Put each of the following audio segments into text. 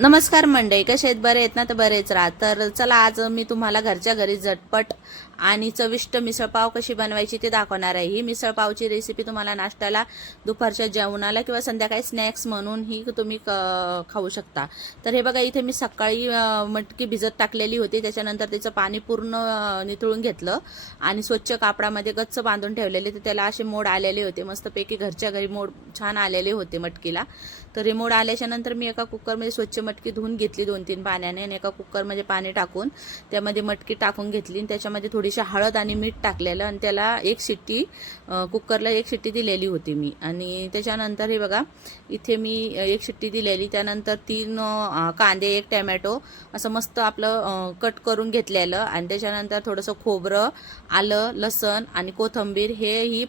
नमस्कार मंडळी कसे आहेत? बरे आहेत ना? तर बरेच राहा तर चला आज मी तुम्हाला घरच्या घरी झटपट आणि चविष्ट मिसळपाव कशी बनवायची ते दाखवणार आहे. ही मिसळपावची रेसिपी तुम्हाला नाश्त्याला दुपारच्या जेवणाला किंवा संध्याकाळी स्नॅक्स म्हणून ही तुम्ही क- खाऊ शकता. तर हे बघा इथे मी सकाळी मटकी भिजत टाकलेली होती. त्याच्यानंतर त्याचं पाणी पूर्ण नितळून निथळून घेतलं आणि स्वच्छ कापडामध्ये गच्च बांधून ठेवलेले. तर त्याला असे मोड आलेले होते. मस्तपैकी घरच्या घरी मोड छान आलेले होते मटकीला. तर हे मोड आल्याच्यानंतर मी एका कुकरमध्ये स्वच्छ मटकी धुवून घेतली दोन तीन पाण्याने आणि एका कुकरमध्ये पाणी टाकून त्यामध्ये मटकी टाकून घेतली आणि त्याच्यामध्ये थोडी थोडीशी हळद आणि मीठ टाकलेलं आणि त्याला एक शिट्टी कुकरला एक शिट्टी दिलेली होती मी. आणि त्याच्यानंतर हे बघा इथे मी एक शिट्टी दिलेली. त्यानंतर तीन कांदे एक टॅमॅटो असं मस्त आपलं कट करून घेतलेलं. आणि त्याच्यानंतर थोडंसं खोबरं आलं लसण आणि कोथिंबीर हे ही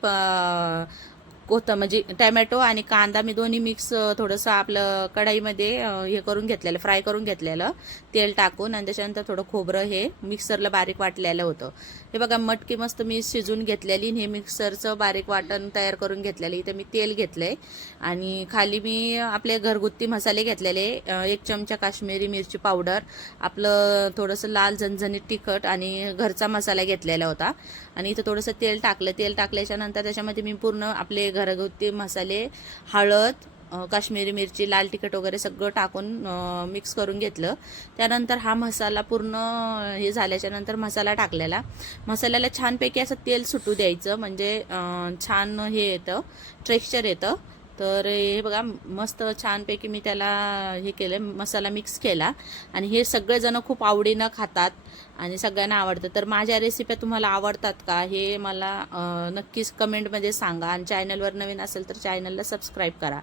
कोथ म्हणजे टॅमॅटो आणि कांदा मी दोन्ही मिक्स थोडंसं आपलं कढाईमध्ये हे करून घेतलेलं फ्राय करून घेतलेलं. तेल टाकून आणि त्याच्यानंतर थोडं खोबरं हे मिक्सरला बारीक वाटलेलं होतं. हे बघा मटकी मस्त मी शिजून घेतलेली आणि हे मिक्सरचं बारीक वाटण तयार करून घेतलेलं. इथे मी तेल घेतलंय. आणि खाली मी आपले घरगुती मसाले घेतलेले. एक चमचा काश्मीरी मिरची पावडर आपलं थोडंसं लाल झणझणीत तिखट आणि घरचा मसाला घेतलेला होता. आणि इथं थोडंसं तेल टाकलं. तेल टाकल्याच्या नंतर त्याच्यामध्ये मी पूर्ण आपले घरगुती मसाले हळद काश्मीरी मिरची लाल तिखट वगैरे सगळं टाकून मिक्स करून घेतलं. त्यानंतर हा मसाला पूर्ण हे झाल्याच्यानंतर मसाला टाकलेला. मसाल्याला छानपैकी असं तेल सुटू द्यायचं. म्हणजे छान हे येतं टेक्स्चर येतं. तर हे बघा मस्त छानपैकी मी त्याला हे केलं मसाला मिक्स केला. आणि हे सगळेजणं खूप आवडीनं खातात आणि सगळ्यांना आवडतं. तर माझ्या रेसिप्या तुम्हाला आवडतात का? हे मला नक्कीच कमेंटमध्ये सांगा. आणि चॅनलवर नवीन असेल तर चॅनलला सबस्क्राईब करा.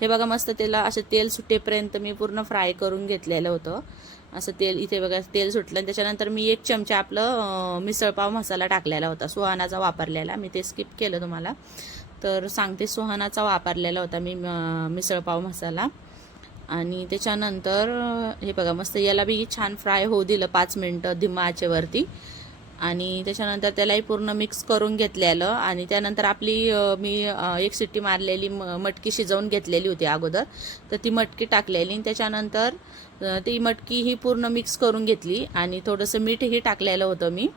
हे बघा मस्त त्याला असं तेल सुटेपर्यंत मी पूर्ण फ्राय करून घेतलेलं होतं. असं तेल इथे बघा तेल सुटलं. आणि त्याच्यानंतर मी एक चमचा आपलं मिसळपाव मसाला टाकलेला होता सुहानाचा वापरलेला. मी ते स्किप केलं तुम्हाला. तर सांगते सुहानाचा वापरलेला होता मी मिसळपाव मसाला. आणि त्याच्यानंतर हे बघा मस्त याला बी छान फ्राय होऊ दिलं पाच मिनटं धिम्मा आचेवरती आणि त्याच्यानंतर त्यालाही पूर्ण मिक्स करून घेतलेलं. आणि त्यानंतर आपली मी एक सिट्टी मारलेली म मटकी शिजवून घेतलेली होती अगोदर. तर ती मटकी टाकलेली आणि त्याच्यानंतर ती मटकी ही पूर्ण मिक्स करून घेतली. आणि थोडंसं मीठही टाकलेलं होतं मी.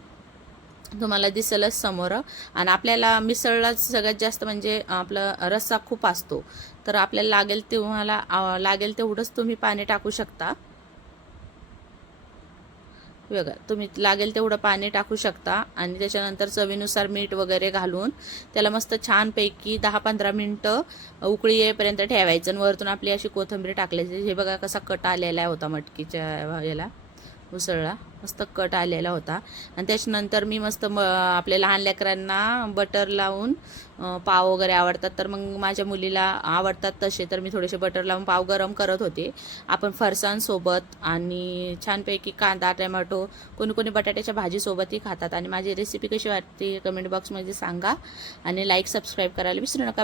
तुम्हाला दिसेलच समोर. आणि आपल्याला मिसळला सगळ्यात जास्त म्हणजे आपलं रस्सा खूप असतो. तर आपल्याला लागेल तुम्हाला लागेल तेवढंच तुम्ही पाणी टाकू शकता. बघा तुम्ही लागेल तेवढं पाणी टाकू शकता. आणि त्याच्यानंतर चवीनुसार मीठ वगैरे घालून त्याला मस्त छानपैकी दहा पंधरा मिनटं उकळी येईपर्यंत ठेवायचं. आणि वरतून आपली अशी कोथिंबीर टाकल्याची. हे बघा कसा कट आलेला होता मटकीच्या याला उसळला. मस्त कट आलेला होता. आणि त्याच्यानंतर मी मस्त म आपल्या लहान लेकरांना बटर लावून पाव वगैरे आवडतात. तर मग माझ्या मुलीला आवडतात तसे. तर मी थोडेसे बटर लावून पाव गरम करत होते. आपण फरसांसोबत आणि छानपैकी कांदा टमॅटो कोणी कोणी बटाट्याच्या भाजीसोबतही खातात. आणि माझी रेसिपी कशी वाटते कमेंट बॉक्समध्ये सांगा. आणि लाईक सबस्क्राईब करायला विसरू नका.